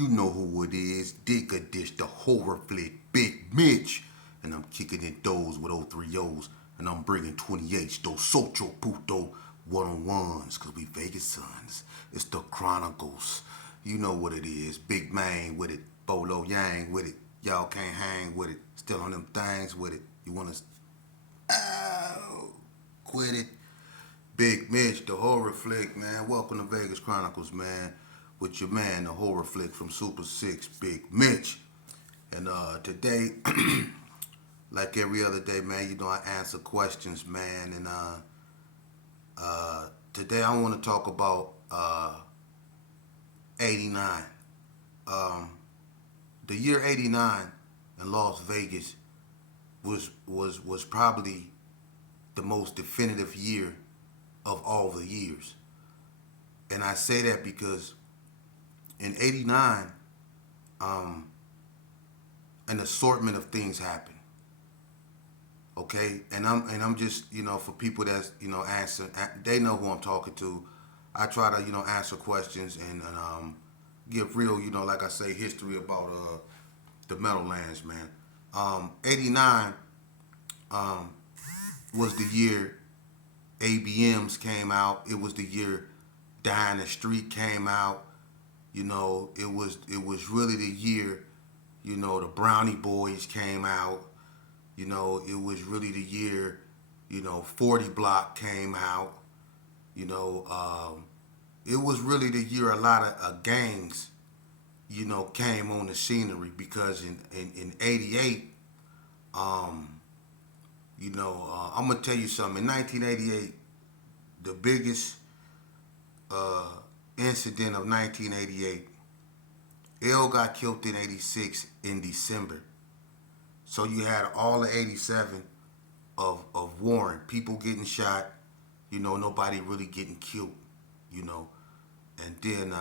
You know who it is. Dig a dish, the horror flick, Big Mitch. And I'm kicking in doors with 03 O's. And I'm bringing 28s, those Socho Puto one-on-ones, because we Vegas sons. It's the Chronicles. You know what it is. Big man with it. Bolo Yang with it. Y'all can't hang with it. Still on them things with it. You want to quit it? Big Mitch, the horror flick, man. Welcome to Vegas Chronicles, man. With your man, the horror flick from Super 6, Big Mitch. And today, like every other day, man, you know I answer questions, man. And today I want to talk about 89. The year 89 in Las Vegas was probably the most definitive year of all the years. And I say that because in 89, an assortment of things happened. Okay? And I'm just, for people that's, answer, they know who I'm talking to. I try to, answer questions and give real, like I say, history about the Meadowlands, man. 89 was the year ABMs came out. It was the year Die in the Street came out. It was really the year, the Brownie Boys came out. It was really the year, 40 Block came out. It was really the year a lot of gangs, came on the scenery because in 88, I'm gonna tell you something. In 1988, the biggest incident of 1988, L got killed in 86 in December. So you had all of 87 of Warren, people getting shot, nobody really getting killed, and then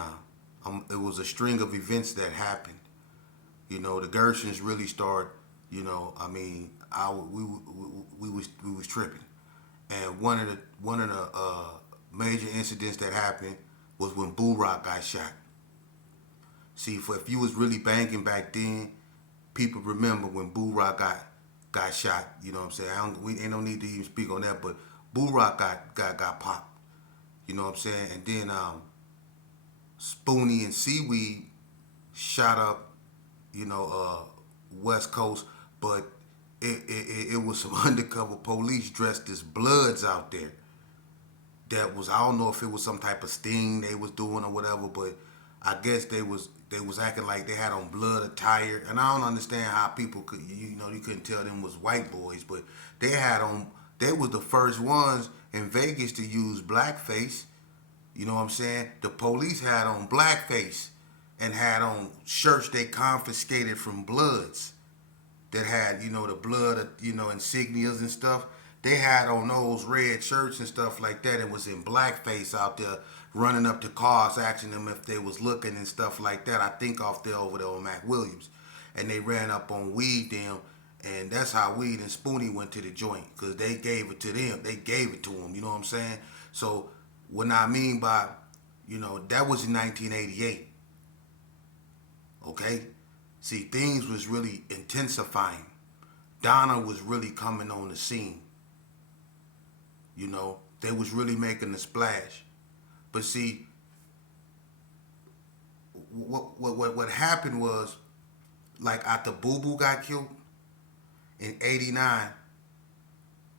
it was a string of events that happened. The Gershons really started. We was tripping, and one of the major incidents that happened was when Boo Rock got shot. See, if you was really banging back then, people remember when Boo Rock got shot. You know what I'm saying? We ain't no need to even speak on that, but Boo Rock got popped. You know what I'm saying? And then Spoonie and Seaweed shot up, West Coast, but it was some undercover police dressed as Bloods out there. That was, I don't know if it was some type of sting they was doing or whatever, but I guess they was acting like they had on blood attire, and I don't understand how people could, you couldn't tell them was white boys, but they had on, they was the first ones in Vegas to use blackface. You know what I'm saying? The police had on blackface and had on shirts they confiscated from Bloods that had, the blood, insignias and stuff. They had on those red shirts and stuff like that and was in blackface out there running up to cars, asking them if they was looking and stuff like that. I think off there over there on Mac Williams. And they ran up on Weed them, and that's how Weed and Spoonie went to the joint, because they gave it to them. They gave it to them, you know what I'm saying? So what I mean by, that was in 1988. Okay? See, things was really intensifying. Donna was really coming on the scene. They was really making a splash. But see, what happened was, like after Boo Boo got killed in 89,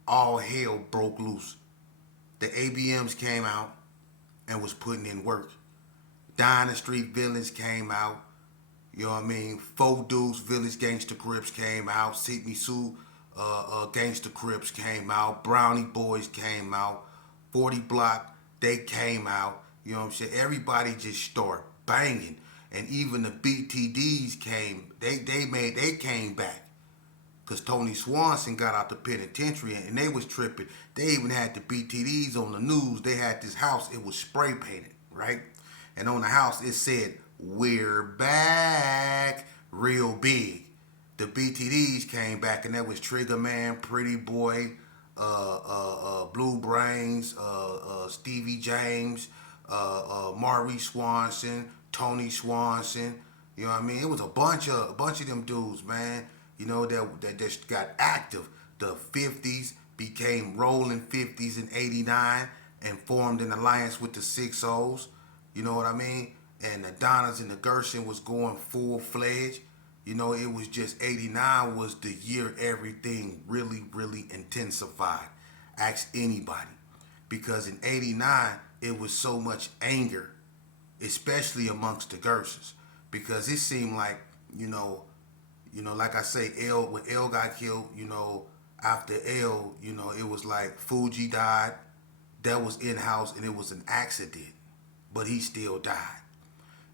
all hell broke loose. The ABMs came out and was putting in work. Die in the Street Villains came out. You know what I mean? Four Deuce Village Gangsta Crips came out. Sidney Sue Gangsta Crips came out. Brownie Boys came out. 40 Block, they came out. You know what I'm saying? Everybody just started banging. And even the BTDs came, they came back. Because Tony Swanson got out the penitentiary and they was tripping. They even had the BTDs on the news. They had this house, it was spray painted, right? And on the house it said, "We're back," real big. The BTDs came back, and that was Trigger Man, Pretty Boy, Blue Brains, Stevie James, Maurice Swanson, Tony Swanson. You know what I mean? It was a bunch of them dudes, man. You know that just got active. The 50s became Rolling 50s in '89 and formed an alliance with the Six O's. You know what I mean? And the Donnas and the Gershon was going full fledged. You know, it was just '89 was the year everything really, really intensified. Ask anybody. Because in '89, it was so much anger, especially amongst the Gershons. Because it seemed like, like I say, when L got killed, after L, it was like Fuji died. That was in house and it was an accident, but he still died.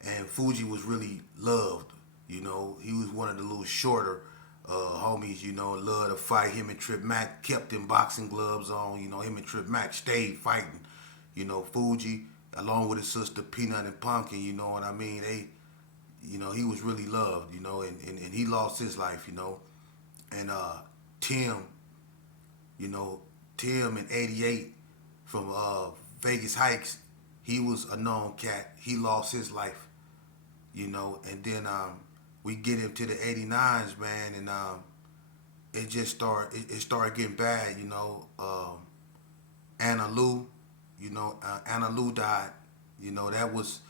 And Fuji was really loved. He was one of the little shorter homies. Loved to fight. Him and Trip Mac kept them boxing gloves on. Him and Trip Mac stayed fighting. Fuji, along with his sister Peanut and Pumpkin. You know what I mean? He was really loved. And he lost his life. And Tim, Tim in '88 from Vegas Heights, he was a known cat. He lost his life. And then we get into the '89s, man, and it started getting bad. Anna Lou, Anna Lou died. That was,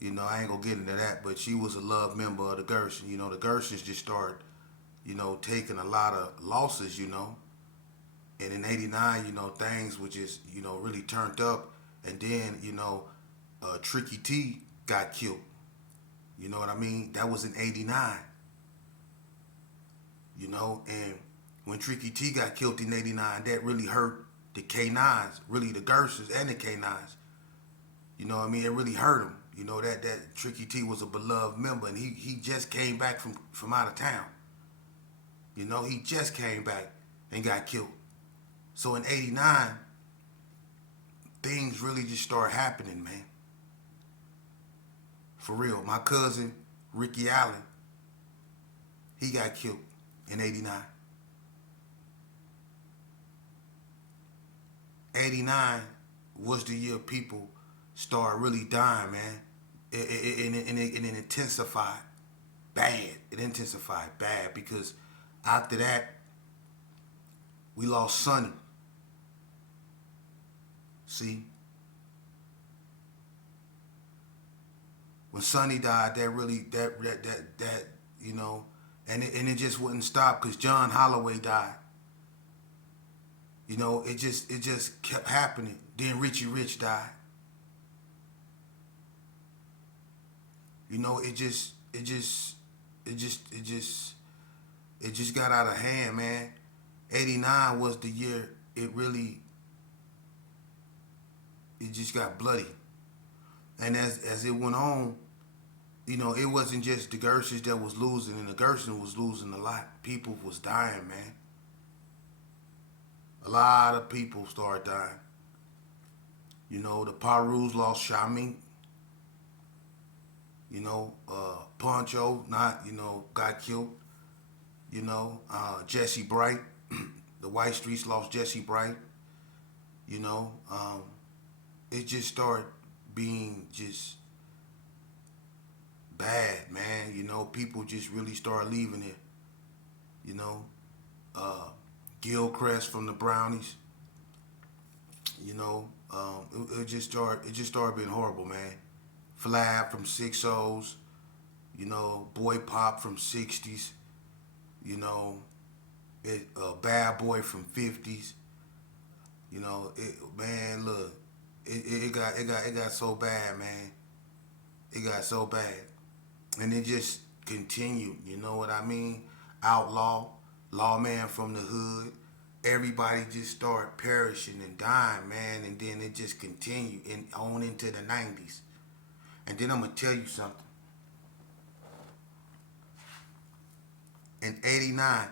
I ain't gonna get into that, but she was a loved member of the Gershon. The Gershons just started, taking a lot of losses. And in '89, things were just, really turned up. And then, Tricky T got killed. You know what I mean? That was in '89. And when Tricky T got killed in '89, that really hurt the K9s, really the Gershons and the K9s. You know what I mean? It really hurt them. That Tricky T was a beloved member, and he just came back from out of town. He just came back and got killed. So in '89, things really just started happening, man. For real. My cousin, Ricky Allen, he got killed in '89. '89 was the year people started really dying, man. It intensified bad. It intensified bad because after that, we lost Sonny. See? When Sonny died, and it just wouldn't stop because John Holloway died. It just kept happening. Then Richie Rich died. It just got out of hand, man. '89 was the year it just got bloody. And as it went on, it wasn't just the Gershons that was losing, and the Gershons was losing a lot. People was dying, man. A lot of people started dying. The Parus lost Shamik. Poncho got killed. Jesse Bright. The White Streets lost Jesse Bright. It just started being just bad, man. People just really started leaving it. Gilchrist from the Brownies. It just started being horrible, man. Flab from 6-0s. Boy Pop from 60s. Bad Boy from 50s. Man, look, it got so bad, man. It got so bad, and it just continued. You know what I mean? Outlaw, Lawman from the hood. Everybody just started perishing and dying, man, and then it just continued and on into the '90s. And then I'm gonna tell you something. In '89,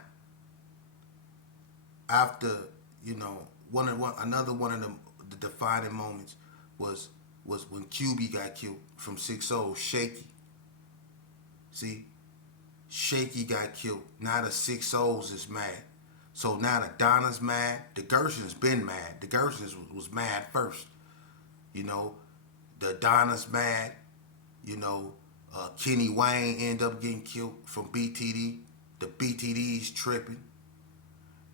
after another one of the defining moments was when QB got killed from 6-0, Shaky. See, Shaky got killed. Now the 6-0s is mad. So now the Donna's mad. The Gershons been mad. The Gershons was mad first. The Donna's mad. Kenny Wayne ended up getting killed from BTD. The BTD's tripping.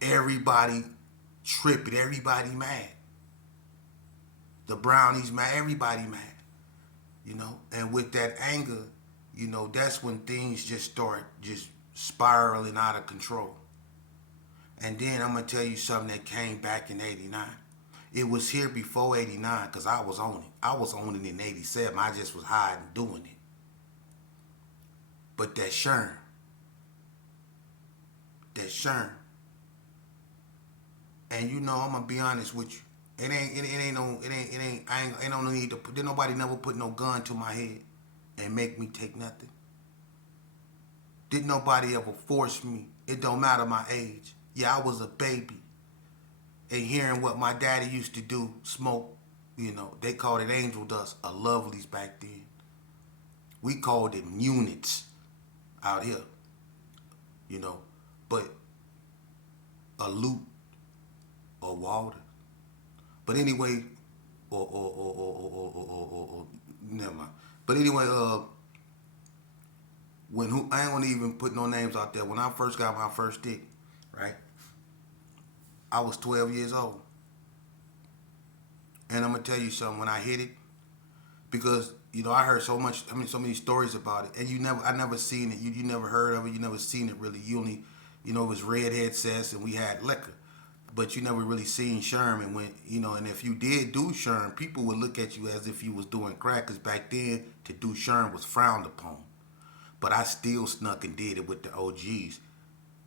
Everybody tripping. Everybody mad. The brownies mad. Everybody mad. And with that anger, that's when things just start just spiraling out of control. And then I'm gonna tell you something that came back in '89. It was here before '89 because I was on it. I was on it in '87. I just was hiding doing it. But that Sherm, and I'm gonna be honest with you. I ain't no need to put. Did nobody never put no gun to my head and make me take nothing? Did nobody ever force me? It don't matter my age. Yeah, I was a baby. And hearing what my daddy used to do, smoke, they called it angel dust, a lovelies back then. We called it units out here, but a loot or water. But anyway, or never mind. But anyway, I ain't gonna even put no names out there. When I first got my first stick, right? I was 12 years old. And I'm gonna tell you something, when I hit it, because I heard so many stories about it, and I never seen it. You never heard of it. You never seen it really. You only, it was redhead cess and we had liquor, but you never really seen Sherm. And when and if you did do Sherm, people would look at you as if you was doing crack, because back then to do Sherm was frowned upon. But I still snuck and did it with the OGs.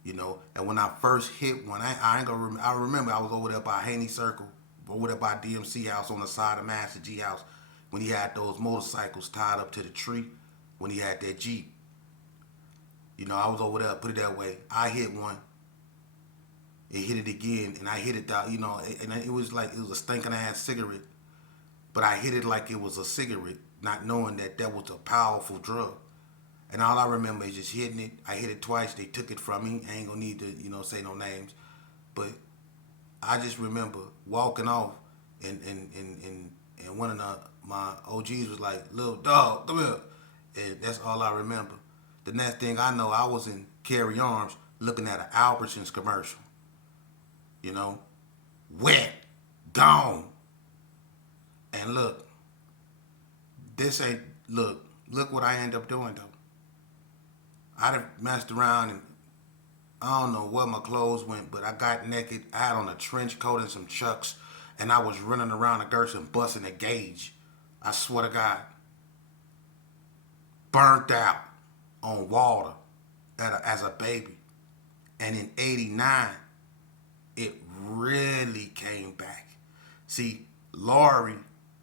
And when I first hit one, I ain't gonna remember. I remember I was over there by Haney Circle, over there by DMC House on the side of Master G House, when he had those motorcycles tied up to the tree, when he had that Jeep. I was over there, put it that way. I hit one, and hit it again, and I hit it down, and it was like, it was a stinking ass cigarette, but I hit it like it was a cigarette, not knowing that was a powerful drug. And all I remember is just hitting it. I hit it twice. They took it from me. I ain't gonna need to, say no names. But I just remember walking off, and one of my OGs was like, "Little dog, come here." And that's all I remember. The next thing I know, I was in Carry Arms looking at an Albertsons commercial. Wet, gone. And look, look what I end up doing though. I done messed around and I don't know where my clothes went, but I got naked. I had on a trench coat and some chucks, and I was running around the Gerson busting a gauge. I swear to God. Burnt out on water as a baby. And in '89, it really came back. See, Laurie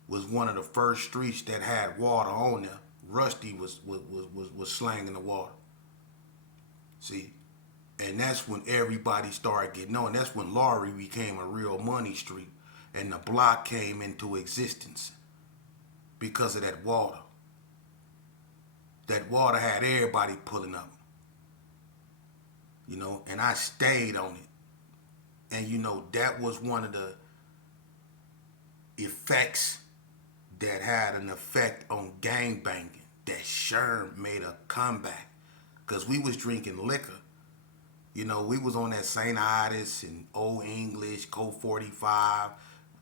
was one of the first streets that had water on there. Rusty was slanging the water. See, and that's when everybody started getting on. That's when Laurie became a real money street, and the block came into existence because of that water. That water had everybody pulling up, and I stayed on it. And that was one of the effects that had an effect on gang banging. That Sherm made a comeback. Because we was drinking liquor. We was on that St. Ides and Old English, Colt 45.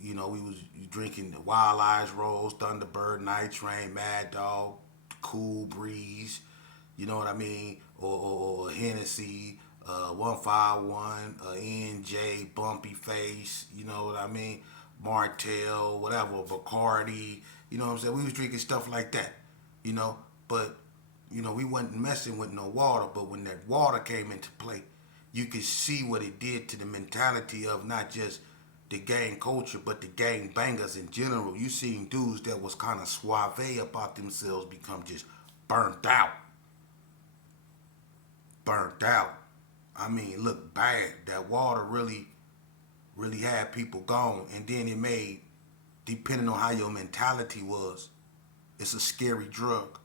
We was drinking the Wild Eyes Rose, Thunderbird, Night Train, Mad Dog, Cool Breeze, you know what I mean? Or Hennessy, 151, NJ, Bumpy Face, you know what I mean? Martell, whatever, Bacardi, you know what I'm saying? We was drinking stuff like that, but we wasn't messing with no water. But when that water came into play, you could see what it did to the mentality of not just the gang culture, but the gang bangers in general. You seen dudes that was kind of suave about themselves become just burnt out. Burnt out. I mean, look bad. That water really had people gone. And then it made, depending on how your mentality was, it's a scary drug.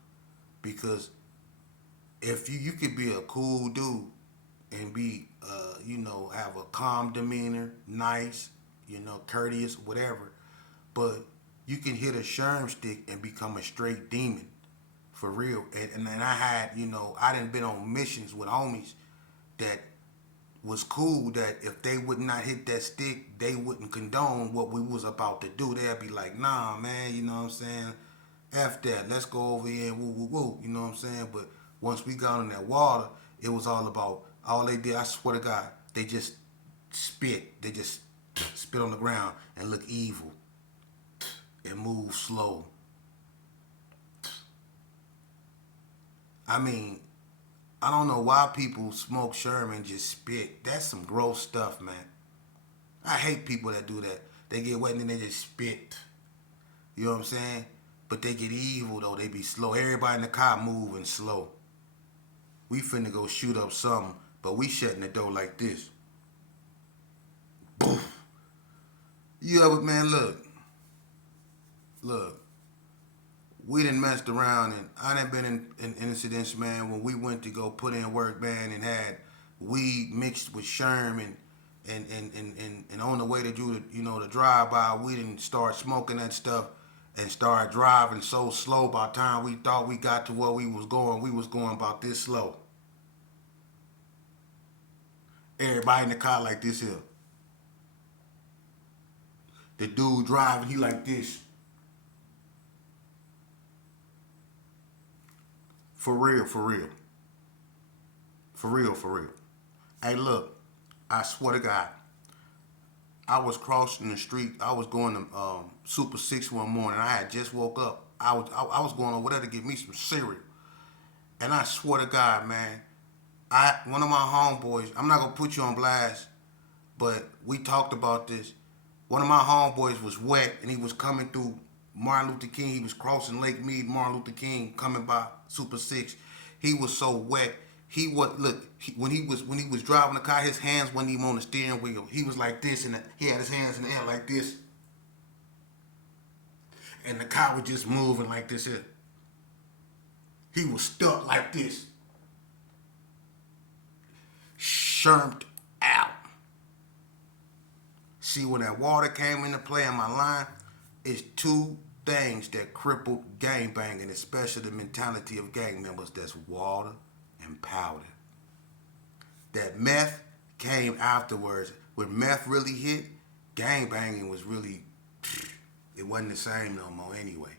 Because if you could be a cool dude and be, have a calm demeanor, nice, courteous, whatever, but you can hit a Sherm stick and become a straight demon for real. And I had, I done been on missions with homies that was cool, that if they would not hit that stick, they wouldn't condone what we was about to do. They'd be like, nah, man, you know what I'm saying? F that. Let's go over here and woo, woo, woo. You know what I'm saying? But once we got in that water, it was all about, all they did, I swear to God, they just spit. They just spit on the ground and look evil and move slow. I mean, I don't know why people smoke Sherman and just spit. That's some gross stuff, man. I hate people that do that. They get wet and then they just spit. You know what I'm saying? But they get evil though. They be slow. Everybody in the car moving slow. We finna go shoot up something, but we shutting the door like this. Boom. You ever, man, look. We done messed around, and I done been in incidents, man, when we went to go put in work, man, and had weed mixed with Sherman, and on the way to do the drive-by, we didn't start smoking that stuff and start driving so slow. By the time we thought we got to where we was going about this slow. Everybody in the car like this here. The dude driving, he like this. For real, for real. For real, for real. Hey, look, I swear to God, I was crossing the street. I was going to Super 6 one morning. I had just woke up. I was going over there to get me some cereal. And I swear to God, man, one of my homeboys, I'm not going to put you on blast, but we talked about this. One of my homeboys was wet, and he was coming through Martin Luther King. He was crossing Lake Mead, Martin Luther King, coming by Super 6. He was so wet. When he was driving the car, his hands wasn't even on the steering wheel. He was like this, and he had his hands in the air like this. And the car was just moving like this here. He was stuck like this. Shermed out. See, when that water came into play in my line, it's two things that crippled gangbanging, especially the mentality of gang members. That's water and powder. That meth came afterwards. When meth really hit, gangbanging was really, it wasn't the same no more anyway.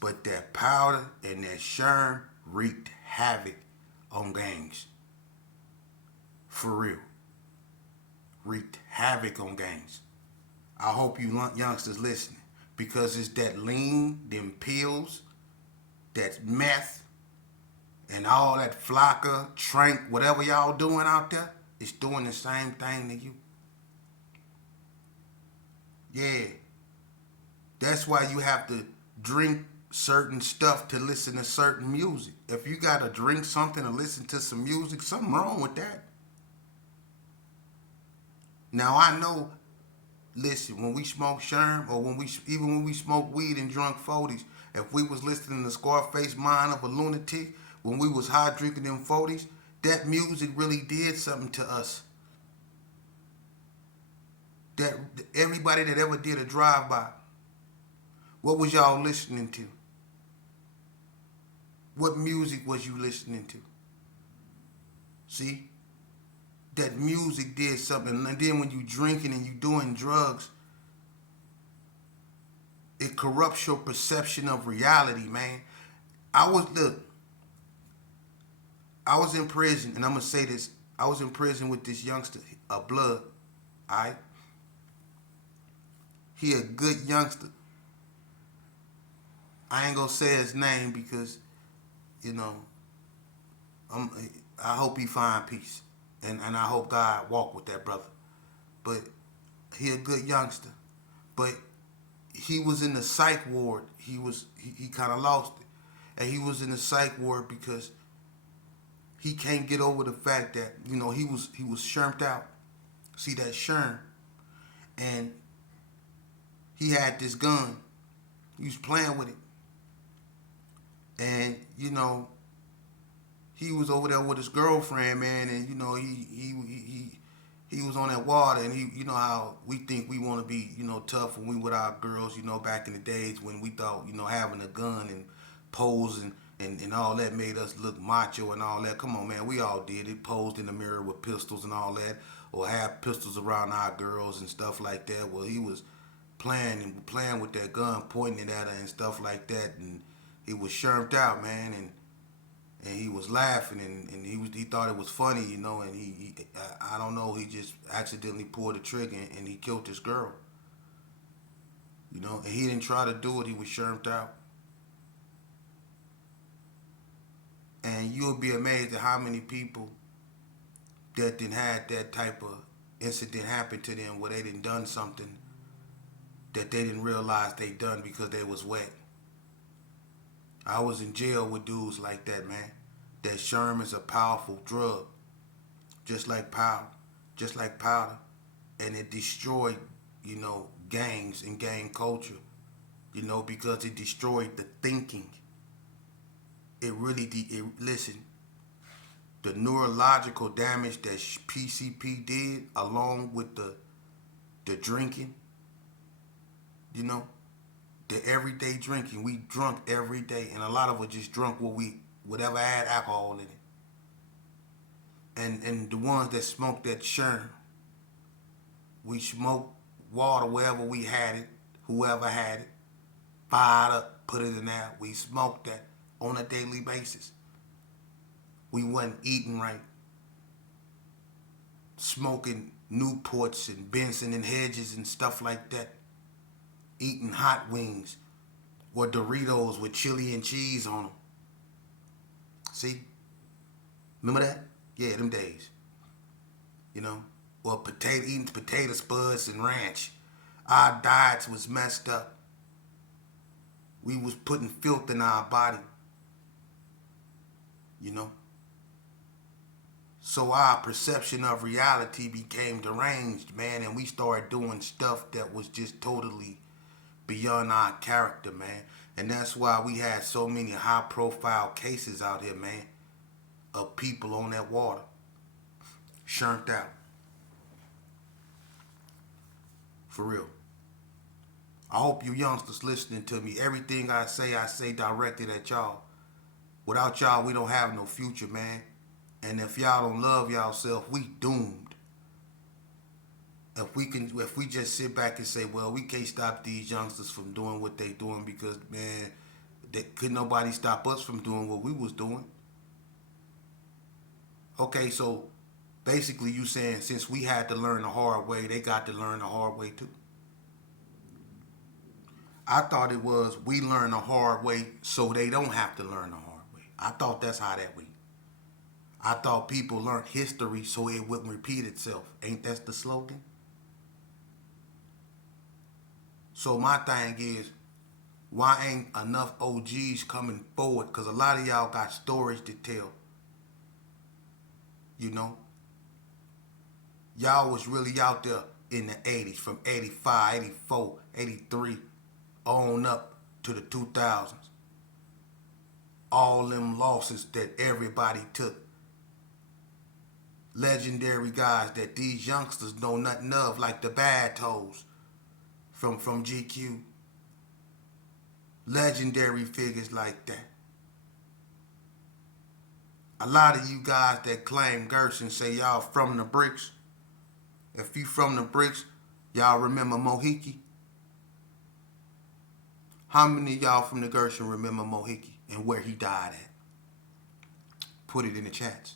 But that powder and that sherm wreaked havoc on gangs. For real. Wreaked havoc on gangs. I hope you youngsters listening, because it's that lean, them pills, that meth, and all that flocka, trank, whatever y'all doing out there, it's doing the same thing to you. Yeah. That's why you have to drink certain stuff to listen to certain music. If you gotta drink something to listen to some music, something wrong with that. Now I know, listen, when we smoke Sherm, or even when we smoke weed and drunk 40s, if we was listening to Scarface Mind of a Lunatic, when we was high drinking them 40s, that music really did something to us. That everybody that ever did a drive-by, what was y'all listening to? What music was you listening to? See? That music did something. And then when you drinking and you doing drugs, it corrupts your perception of reality, man. I was in prison, and I'm gonna say this. I was in prison with this youngster, Blood. Alright? He a good youngster. I ain't gonna say his name because, I hope he find peace. And I hope God walk with that brother. But he a good youngster. But he was in the psych ward. He kind of lost it. And he was in the psych ward because he can't get over the fact that, he was shermed out. See that sherm? And he had this gun. He was playing with it. And, he was over there with his girlfriend, man, and he was on that water, and he, how we think we want to be, tough when we with our girls, back in the days when we thought, having a gun and posing and all that made us look macho and all that. Come on, man, we all did it. Posed in the mirror with pistols and all that, or have pistols around our girls and stuff like that. Well, he was playing with that gun, pointing it at her and stuff like that, and he was shermed out, man, and he was laughing and he thought it was funny, you know, and I don't know, he just accidentally pulled the trigger and he killed this girl, you know, and he didn't try to do it. He was shermed out. And you'll be amazed at how many people that didn't had that type of incident happen to them where they didn't done something that they didn't realize they done because they was wet. I was in jail with dudes like that, man. That Sherman's a powerful drug, just like powder, and it destroyed, you know, gangs and gang culture, you know, because it destroyed the thinking. It really listen, the neurological damage that PCP did, along with the drinking, you know, the everyday drinking. We drunk every day, and a lot of us just drunk whatever had alcohol in it. And the ones that smoked that Sherm, we smoked water wherever we had it, whoever had it, fired up, put it in there. We smoked that on a daily basis. We wasn't eating right, smoking Newports and Benson and Hedges and stuff like that, eating hot wings or Doritos with chili and cheese on them. See? Remember that? Yeah, them days. You know? Or eating potato spuds and ranch. Our diets was messed up. We was putting filth in our body. You know? So our perception of reality became deranged, man, and we started doing stuff that was just totally beyond our character, man. And that's why we had so many high profile cases out here, man, of people on that water, shermed out. For real. I hope you youngsters listening to me. Everything I say directed at y'all. Without y'all, we don't have no future, man. And if y'all don't love y'allself, we doomed. If we just sit back and say, well, we can't stop these youngsters from doing what they doing because, man, could nobody stop us from doing what we was doing. Okay, so basically you saying since we had to learn the hard way, they got to learn the hard way too. I thought it was we learn the hard way so they don't have to learn the hard way. I thought that's how that went. I thought people learned history so it wouldn't repeat itself. Ain't that the slogan? So my thing is, why ain't enough OGs coming forward? Because a lot of y'all got stories to tell. You know? Y'all was really out there in the 80s, from 85, 84, 83, on up to the 2000s. All them losses that everybody took. Legendary guys that these youngsters know nothing of, like the Bad Toes from GQ. Legendary figures like that. A lot of you guys that claim Gerson say y'all from the bricks. If you from the bricks, y'all remember Mohiki? How many of y'all from the Gerson remember Mohiki and where he died at? Put it in the chats.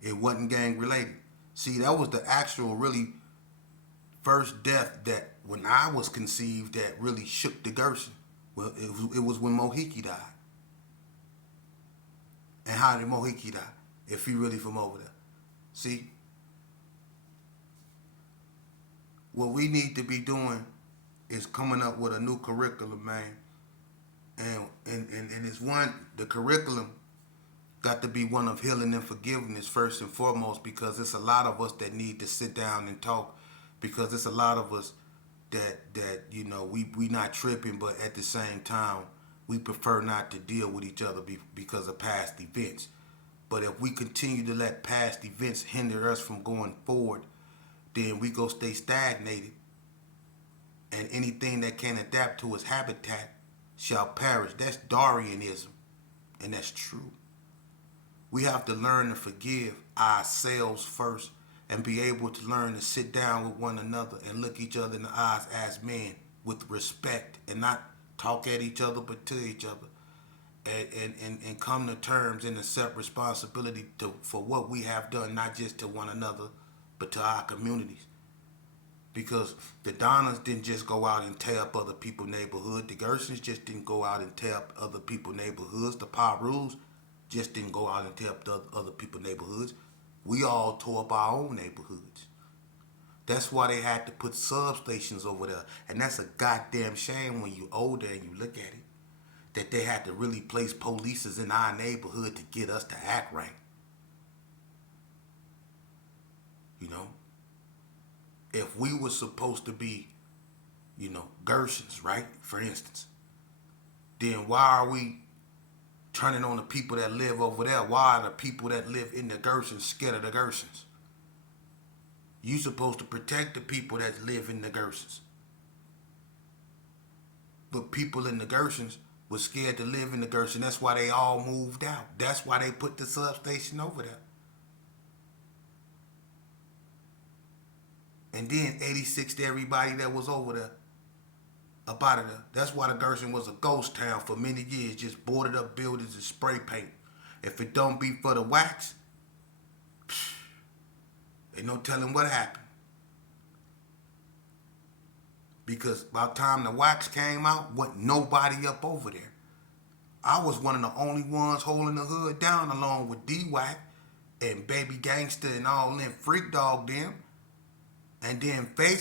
It wasn't gang related. See, that was the actual really first death that when I was conceived that really shook the Gerson. Well, it was when Mohiki died. And how did Mohiki die? If he really from over there. See? What we need to be doing is coming up with a new curriculum, man. And it's the curriculum got to be one of healing and forgiveness first and foremost, because it's a lot of us that need to sit down and talk, because it's a lot of us that you know, we not tripping, but at the same time we prefer not to deal with each other because of past events. But if we continue to let past events hinder us from going forward, then we go stay stagnated, and anything that can adapt to its habitat shall perish. That's Darwinism. And that's true. We have to learn to forgive ourselves first and be able to learn to sit down with one another and look each other in the eyes as men with respect and not talk at each other but to each other. And come to terms and accept responsibility for what we have done, not just to one another, but to our communities. Because the Donners didn't just go out and tear up other people's neighborhood. The Gersons just didn't go out and tear up other people's neighborhoods. The Parus just didn't go out and tear up the other people's neighborhoods. We all tore up our own neighborhoods. That's why they had to put substations over there. And that's a goddamn shame when you older and you look at it. That they had to really place polices in our neighborhood to get us to act right. You know? If we were supposed to be, Gersons, right? For instance. Then why are we turning on the people that live over there? Why are the people that live in the Gersons scared of the Gersons? You supposed to protect the people that live in the Gersons. But people in the Gersons was scared to live in the Gerson. That's why they all moved out. That's why they put the substation over there. And then 86 to everybody that was over there, up out of there. That's why the Gerson was a ghost town for many years, just boarded up buildings and spray paint. If it don't be for the wax, ain't no telling what happened. Because by the time the wax came out, wasn't nobody up over there. I was one of the only ones holding the hood down along with D-Wack and Baby Gangster and all them Freak Dog them. And then Face